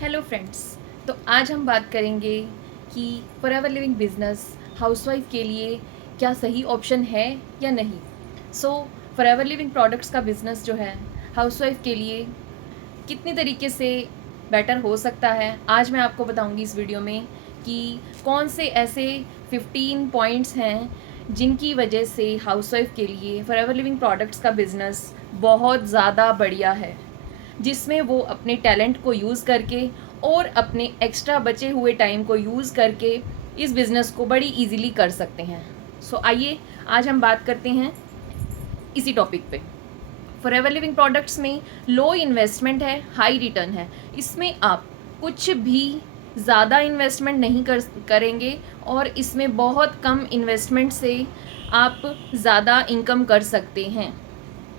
Hello friends. तो आज हम बात करेंगे कि फॉरएवर लिविंग बिजनेस हाउसवाइफ के लिए क्या सही ऑप्शन है या नहीं। फॉरएवर लिविंग प्रोडक्ट्स का बिज़नेस जो है हाउसवाइफ के लिए कितनी तरीके से बेटर हो सकता है, आज मैं आपको बताऊंगी इस वीडियो में कि कौन से ऐसे 15 पॉइंट्स हैं जिनकी वजह से हाउसवाइफ के लिए फॉरएवर लिविंग प्रोडक्ट्स का बिज़नेस बहुत ज़्यादा बढ़िया है, जिसमें वो अपने टैलेंट को यूज़ करके और अपने एक्स्ट्रा बचे हुए टाइम को यूज़ करके इस बिज़नेस को बड़ी इजीली कर सकते हैं। आइए आज हम बात करते हैं इसी टॉपिक पे। फॉरएवर लिविंग प्रोडक्ट्स में लो इन्वेस्टमेंट है, हाई रिटर्न है। इसमें आप कुछ भी ज़्यादा इन्वेस्टमेंट नहीं करेंगे और इसमें बहुत कम इन्वेस्टमेंट से आप ज़्यादा इनकम कर सकते हैं।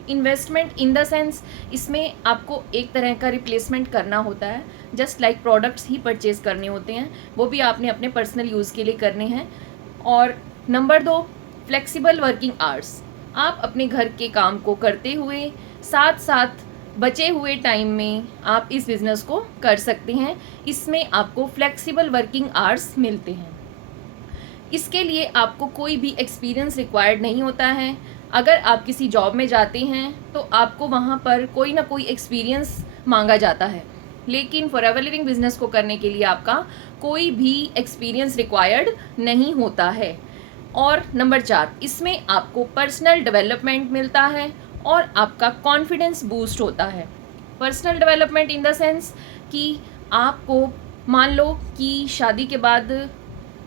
इन्वेस्टमेंट इन द सेंस, इसमें आपको एक तरह का रिप्लेसमेंट करना होता है, जस्ट लाइक प्रोडक्ट्स ही परचेज करने होते हैं, वो भी आपने अपने पर्सनल यूज़ के लिए करने हैं। और नंबर 2, फ्लेक्सिबल वर्किंग आवर्स। आप अपने घर के काम को करते हुए साथ साथ बचे हुए टाइम में आप इस बिज़नेस को कर सकते हैं। इसमें आपको फ्लेक्सिबल वर्किंग आवर्स मिलते हैं। इसके लिए आपको कोई भी एक्सपीरियंस रिक्वायर्ड नहीं होता है। अगर आप किसी जॉब में जाते हैं तो आपको वहाँ पर कोई ना कोई एक्सपीरियंस मांगा जाता है, लेकिन फॉरएवर लिविंग बिजनेस को करने के लिए आपका कोई भी एक्सपीरियंस रिक्वायर्ड नहीं होता है। और नंबर 4, इसमें आपको पर्सनल डेवलपमेंट मिलता है और आपका कॉन्फिडेंस बूस्ट होता है। Personal development in the sense कि आपको, मान लो कि शादी के बाद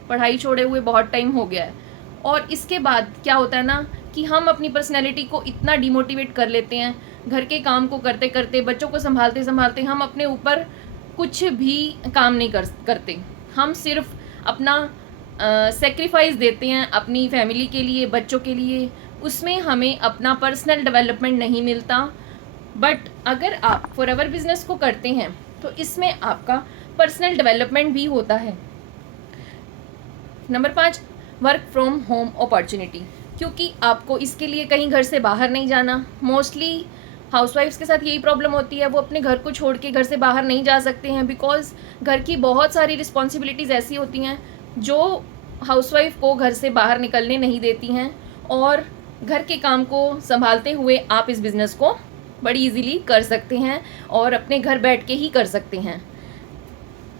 पढ़ाई छोड़े हुए बहुत टाइम हो गया है और इसके बाद क्या होता है ना कि हम अपनी पर्सनैलिटी को इतना डिमोटिवेट कर लेते हैं, घर के काम को करते करते, बच्चों को संभालते संभालते हम अपने ऊपर कुछ भी काम नहीं करते। हम सिर्फ अपना सेक्रीफाइस देते हैं अपनी फैमिली के लिए, बच्चों के लिए। उसमें हमें अपना पर्सनल डेवलपमेंट नहीं मिलता। बट अगर आप फॉरएवर बिजनेस को करते हैं तो इसमें आपका पर्सनल डेवलपमेंट भी होता है। Number 5, work from home opportunity. क्योंकि आपको इसके लिए कहीं घर से बाहर नहीं जाना। मोस्टली हाउसवाइफ्स के साथ यही प्रॉब्लम होती है, वो अपने घर को छोड़ के घर से बाहर नहीं जा सकते हैं, बिकॉज़ घर की बहुत सारी रिस्पॉन्सिबिलिटीज़ ऐसी होती हैं जो हाउसवाइफ को घर से बाहर निकलने नहीं देती हैं। और घर के काम को संभालते हुए आप इस बिज़नेस को बड़ी इजीली कर सकते हैं और अपने घर बैठ के ही कर सकते हैं।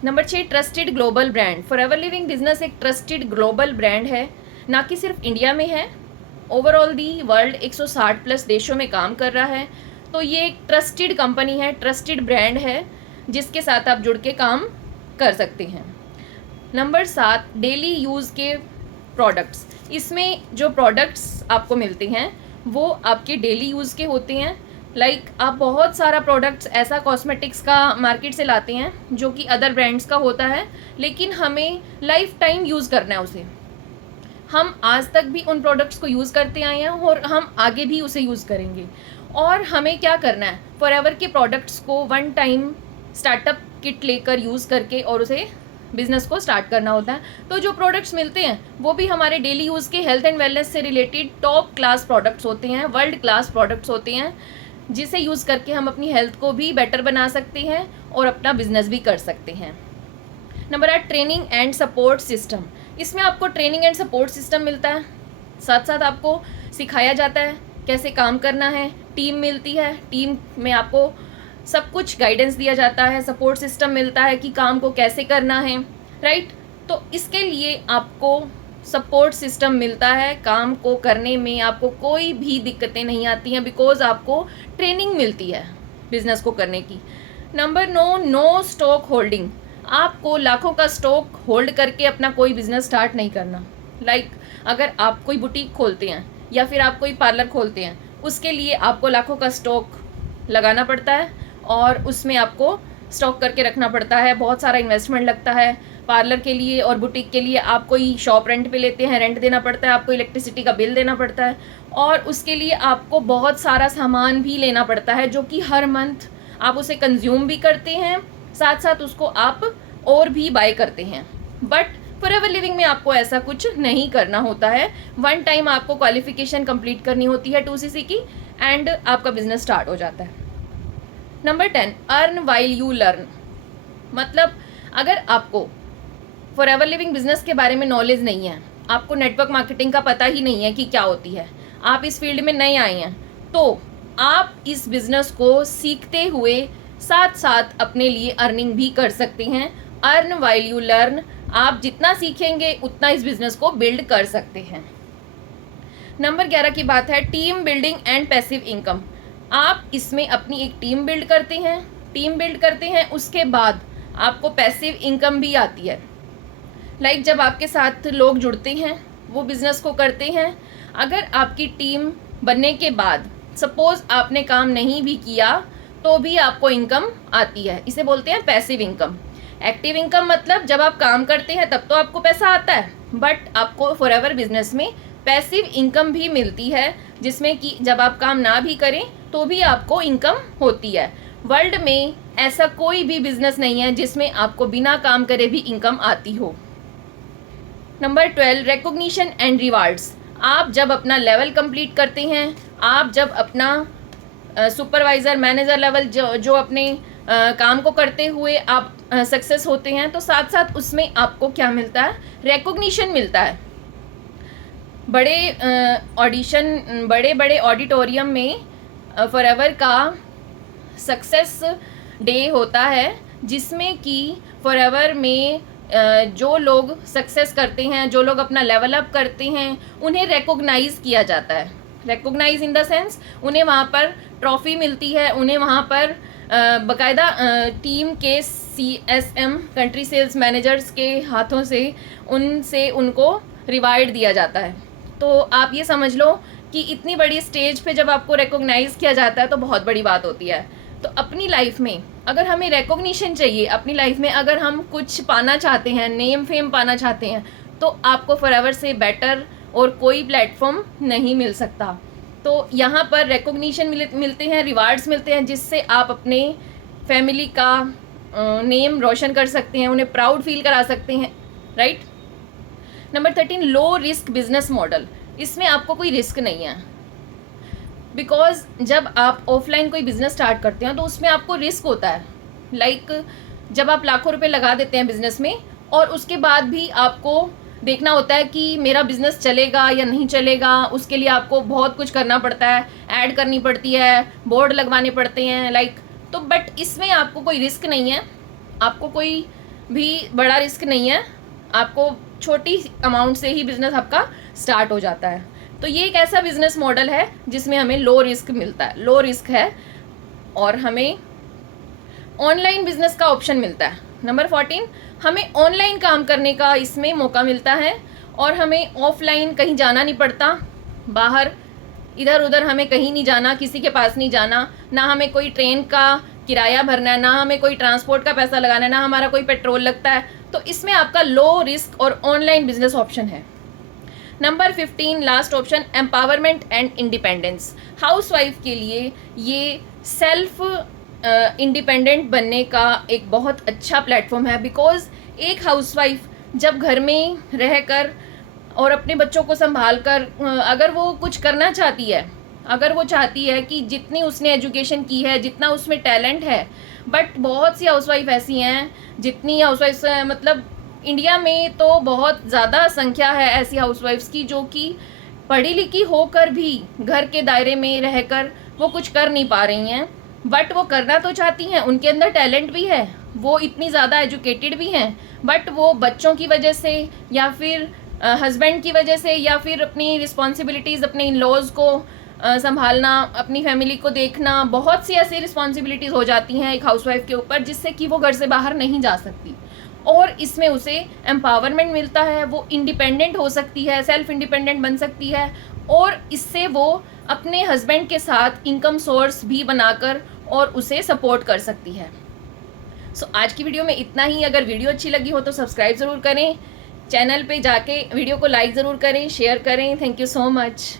Number 6, trusted global brand. Forever living business एक ट्रस्टेड ग्लोबल ब्रांड है, ना कि सिर्फ इंडिया में है, ओवरऑल दी वर्ल्ड 160 प्लस देशों में काम कर रहा है। तो ये एक ट्रस्टेड कंपनी है, ट्रस्टेड ब्रांड है, जिसके साथ आप जुड़ के काम कर सकते हैं। नंबर 7, डेली यूज़ के प्रोडक्ट्स। इसमें जो प्रोडक्ट्स आपको मिलते हैं वो आपके डेली यूज़ के होते हैं। लाइक आप बहुत सारा प्रोडक्ट्स ऐसा कॉस्मेटिक्स का मार्केट से लाते हैं जो कि अदर ब्रांड्स का होता है, लेकिन हमें लाइफ टाइम यूज़ करना है उसे। हम आज तक भी उन प्रोडक्ट्स को यूज़ करते आए हैं और हम आगे भी उसे यूज़ करेंगे। और हमें क्या करना है, फॉरएवर के प्रोडक्ट्स को वन टाइम स्टार्टअप किट लेकर यूज़ करके और उसे बिज़नेस को स्टार्ट करना होता है। तो जो प्रोडक्ट्स मिलते हैं वो भी हमारे डेली यूज़ के हेल्थ एंड वेलनेस से रिलेटेड टॉप क्लास प्रोडक्ट्स होते हैं, वर्ल्ड क्लास प्रोडक्ट्स होते हैं, जिसे यूज़ करके हम अपनी हेल्थ को भी बेटर बना सकते हैं और अपना बिजनेस भी कर सकते हैं। Number 8, training and support system. इसमें आपको ट्रेनिंग एंड सपोर्ट सिस्टम मिलता है, साथ साथ आपको सिखाया जाता है कैसे काम करना है, टीम मिलती है, टीम में आपको सब कुछ गाइडेंस दिया जाता है, सपोर्ट सिस्टम मिलता है कि काम को कैसे करना है, राइट। तो इसके लिए आपको सपोर्ट सिस्टम मिलता है, काम को करने में आपको कोई भी दिक्कतें नहीं आती हैं, बिकॉज आपको ट्रेनिंग मिलती है बिजनेस को करने की। Number 9, no stock holding. आपको लाखों का स्टॉक होल्ड करके अपना कोई बिजनेस स्टार्ट नहीं करना। लाइक अगर आप कोई बुटीक खोलते हैं या फिर आप कोई पार्लर खोलते हैं, उसके लिए आपको लाखों का स्टॉक लगाना पड़ता है और उसमें आपको स्टॉक करके रखना पड़ता है, बहुत सारा इन्वेस्टमेंट लगता है। पार्लर के लिए और बुटीक के लिए आप कोई शॉप रेंट पे लेते हैं, रेंट देना पड़ता है, आपको इलेक्ट्रिसिटी का बिल देना पड़ता है और उसके लिए आपको बहुत सारा सामान भी लेना पड़ता है जो कि हर मंथ आप उसे कंज्यूम भी करते हैं, साथ साथ उसको आप और भी बाय करते हैं। बट फॉरएवर लिविंग में आपको ऐसा कुछ नहीं करना होता है। वन टाइम आपको क्वालिफिकेशन कंप्लीट करनी होती है 2CC की एंड आपका बिजनेस स्टार्ट हो जाता है। Number 10, earn while you learn. मतलब अगर आपको फॉरएवर लिविंग बिजनेस के बारे में नॉलेज नहीं है, आपको नेटवर्क मार्केटिंग का पता ही नहीं है कि क्या होती है, आप इस फील्ड में नए आए हैं, तो आप इस बिज़नेस को सीखते हुए साथ साथ अपने लिए अर्निंग भी कर सकते हैं। अर्न वाइल यू लर्न, आप जितना सीखेंगे उतना इस बिज़नेस को बिल्ड कर सकते हैं। नंबर 11 की बात है team building and passive income. आप इसमें अपनी एक टीम बिल्ड करते हैं, उसके बाद आपको पैसिव इनकम भी आती है। लाइक जब आपके साथ लोग जुड़ते हैं, वो बिज़नेस को करते हैं, अगर आपकी टीम बनने के बाद सपोज़ आपने काम नहीं भी किया तो भी आपको इनकम आती है, इसे बोलते हैं पैसिव इनकम। एक्टिव इनकम मतलब जब आप काम करते हैं तब तो आपको पैसा आता है, बट आपको फॉरएवर बिजनेस में पैसिव इनकम भी मिलती है, जिसमें कि जब आप काम ना भी करें तो भी आपको इनकम होती है। वर्ल्ड में ऐसा कोई भी बिजनेस नहीं है जिसमें आपको बिना काम करे भी इनकम आती हो। Number 12 recognition and rewards. आप जब अपना लेवल कंप्लीट करते हैं, आप जब अपना सुपरवाइज़र मैनेजर लेवल जो अपने काम को करते हुए आप सक्सेस होते हैं, तो साथ साथ उसमें आपको क्या मिलता है, रिकॉग्निशन मिलता है। बड़े बड़े ऑडिटोरियम में फॉरएवर का सक्सेस डे होता है, जिसमें कि फॉरएवर में जो लोग सक्सेस करते हैं, जो लोग अपना लेवल अप करते हैं, उन्हें रिकॉग्नाइज़ किया जाता है। रिकॉग्नाइज इन द सेंस उन्हें वहाँ पर ट्रॉफ़ी मिलती है, उन्हें वहाँ पर बाकायदा टीम के CSM कंट्री सेल्स मैनेजर्स के हाथों से उनको रिवार्ड दिया जाता है। तो आप ये समझ लो कि इतनी बड़ी स्टेज पे जब आपको रिकॉग्नाइज़ किया जाता है तो बहुत बड़ी बात होती है। तो अपनी लाइफ में अगर हमें रिकॉग्निशन चाहिए, अपनी लाइफ में अगर हम कुछ पाना चाहते हैं, नेम फेम पाना चाहते हैं, तो आपको फॉरएवर से बेटर और कोई प्लेटफॉर्म नहीं मिल सकता। तो यहाँ पर रिकॉग्निशन मिलते हैं, रिवार्ड्स मिलते हैं, जिससे आप अपने फैमिली का नेम रोशन कर सकते हैं, उन्हें प्राउड फील करा सकते हैं, right. Number 13 low risk business model. इसमें आपको कोई रिस्क नहीं है, बिकॉज जब आप ऑफलाइन कोई बिज़नेस स्टार्ट करते हैं तो उसमें आपको रिस्क होता है। लाइक जब आप लाखों रुपए लगा देते हैं बिज़नेस में और उसके बाद भी आपको देखना होता है कि मेरा बिज़नेस चलेगा या नहीं चलेगा, उसके लिए आपको बहुत कुछ करना पड़ता है, ऐड करनी पड़ती है, बोर्ड लगवाने पड़ते हैं, लाइक तो बट इसमें आपको कोई रिस्क नहीं है, आपको कोई भी बड़ा रिस्क नहीं है, आपको छोटी अमाउंट से ही बिज़नेस आपका स्टार्ट हो जाता है। तो ये एक ऐसा बिज़नेस मॉडल है जिसमें हमें लो रिस्क मिलता है, लो रिस्क है, और हमें ऑनलाइन बिज़नेस का ऑप्शन मिलता है। नंबर 14 हमें ऑनलाइन काम करने का इसमें मौका मिलता है और हमें ऑफलाइन कहीं जाना नहीं पड़ता, बाहर इधर उधर हमें कहीं नहीं जाना, किसी के पास नहीं जाना, ना हमें कोई ट्रेन का किराया भरना है, ना हमें कोई ट्रांसपोर्ट का पैसा लगाना है, ना हमारा कोई पेट्रोल लगता है। तो इसमें आपका लो रिस्क और ऑनलाइन बिजनेस ऑप्शन है। Number 15 last option empowerment and independence. Housewife के लिए ये सेल्फ इंडिपेंडेंट बनने का एक बहुत अच्छा प्लेटफॉर्म है, बिकॉज़ एक हाउसवाइफ जब घर में रहकर और अपने बच्चों को संभाल कर अगर वो कुछ करना चाहती है, अगर वो चाहती है कि जितनी उसने एजुकेशन की है, जितना उसमें टैलेंट है, बट बहुत सी हाउसवाइफ ऐसी हैं, जितनी हाउसवाइफ्स मतलब इंडिया में तो बहुत ज़्यादा संख्या है ऐसी हाउसवाइफ्स की जो कि पढ़ी लिखी होकर भी घर के दायरे में रहकर वो कुछ कर नहीं पा रही हैं, बट वो करना तो चाहती हैं, उनके अंदर टैलेंट भी है, वो इतनी ज़्यादा एजुकेटेड भी हैं, बट वो बच्चों की वजह से या फिर हस्बैंड की वजह से या फिर अपनी रिस्पॉन्सिबिलिटीज़, अपने इन लॉज को संभालना, अपनी फैमिली को देखना, बहुत सी ऐसी रिस्पॉन्सिबिलिटीज़ हो जाती हैं एक हाउसवाइफ के ऊपर, जिससे कि वो घर से बाहर नहीं जा सकती। और इसमें उसे एम्पावरमेंट मिलता है, वो इंडिपेंडेंट हो सकती है, सेल्फ इंडिपेंडेंट बन सकती है, और इससे वो अपने हस्बैंड के साथ इनकम सोर्स भी बनाकर और उसे सपोर्ट कर सकती है। सो आज की वीडियो में इतना ही। अगर वीडियो अच्छी लगी हो तो सब्सक्राइब ज़रूर करें, चैनल पे जाके वीडियो को लाइक ज़रूर करें, शेयर करें। Thank you so much.